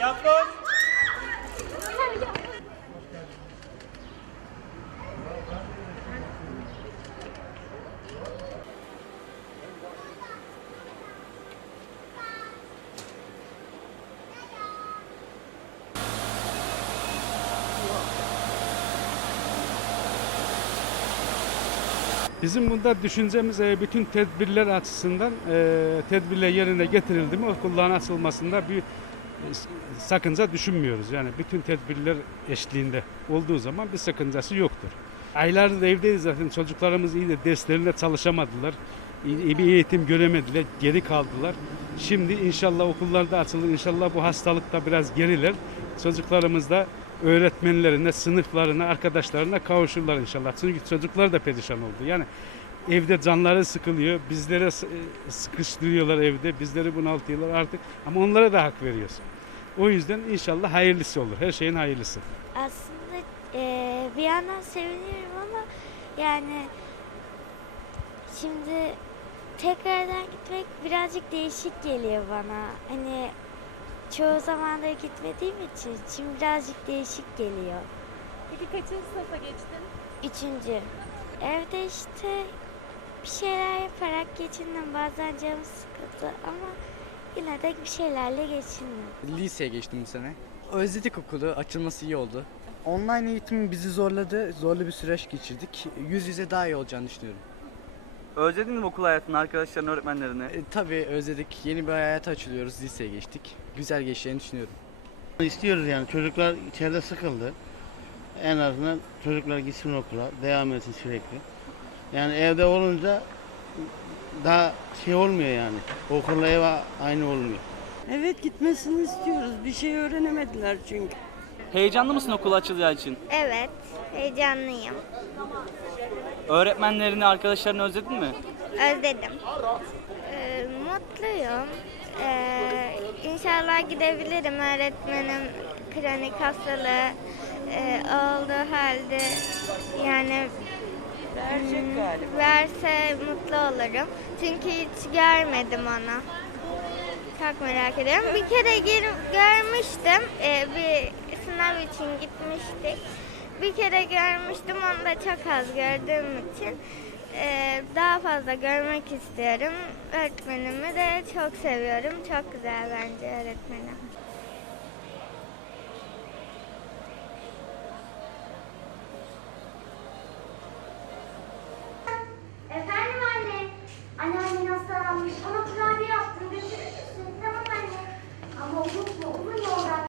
Yaprak. Bizim bunda düşüncemiz e, bütün tedbirler açısından e, tedbirler yerine getirildi mi okulların açılmasında bir sakınca düşünmüyoruz. Yani bütün tedbirler eşliğinde olduğu zaman bir sakıncası yoktur. Aylardır evdeyiz zaten çocuklarımız iyi de derslerinde çalışamadılar. İyi bir eğitim göremediler, geri kaldılar. Şimdi inşallah okullarda açılır, inşallah bu hastalıkta biraz geriler. Çocuklarımız da öğretmenlerine, sınıflarına, arkadaşlarına kavuşurlar inşallah. Çünkü çocuklar da perişan oldu. Yani evde canları sıkılıyor. Bizlere e, sıkıştırıyorlar evde. Bizleri bunaltıyorlar artık. Ama onlara da hak veriyorsun. O yüzden inşallah hayırlısı olur. Her şeyin hayırlısı. Aslında e, bir yandan seviniyorum ama yani şimdi tekrardan gitmek birazcık değişik geliyor bana. Hani çoğu zamandır gitmediğim için şimdi birazcık değişik geliyor. Peki kaçıncı sınıfa geçtin? Üçüncü. Evde işte bir şeyler yaparak geçindim. Bazen canım sıkıldı ama yine de bir şeylerle geçindim. Liseye geçtim bu sene. Özledik okulu, açılması iyi oldu. Online eğitim bizi zorladı, zorlu bir süreç geçirdik. Yüz yüze daha iyi olacağını düşünüyorum. Özledin mi okul hayatını, arkadaşlarını, öğretmenlerini? E, tabii özledik. Yeni bir hayata açılıyoruz, liseye geçtik. Güzel geçeceğini düşünüyorum. İstiyoruz yani çocuklar içeride sıkıldı. En azından çocuklar gitsin okula, devam etsin sürekli. Yani evde olunca daha şey olmuyor yani. Okulla ev aynı olmuyor. Evet gitmesini istiyoruz. Bir şey öğrenemediler çünkü. Heyecanlı mısın okul açılacağı için? Evet, heyecanlıyım. Öğretmenlerini, arkadaşlarını özledin mi? Özledim. Ee, mutluyum. Ee, inşallah gidebilirim. Öğretmenim kronik hastalığı e, olduğu halde yani Verecek hmm, galiba. verse mutlu olurum. Çünkü hiç görmedim onu. Çok merak ediyorum. Bir kere gir- görmüştüm. E, bir sınav için gitmiştik. Bir kere görmüştüm onu da çok az gördüğüm için. e, daha fazla görmek istiyorum. Öğretmenimi de çok seviyorum. Çok güzel bence öğretmenim. hastalanmış ama kurabiye yaptım. Götürür müsün? Tamam anne. Ama unutma, uzun yoldan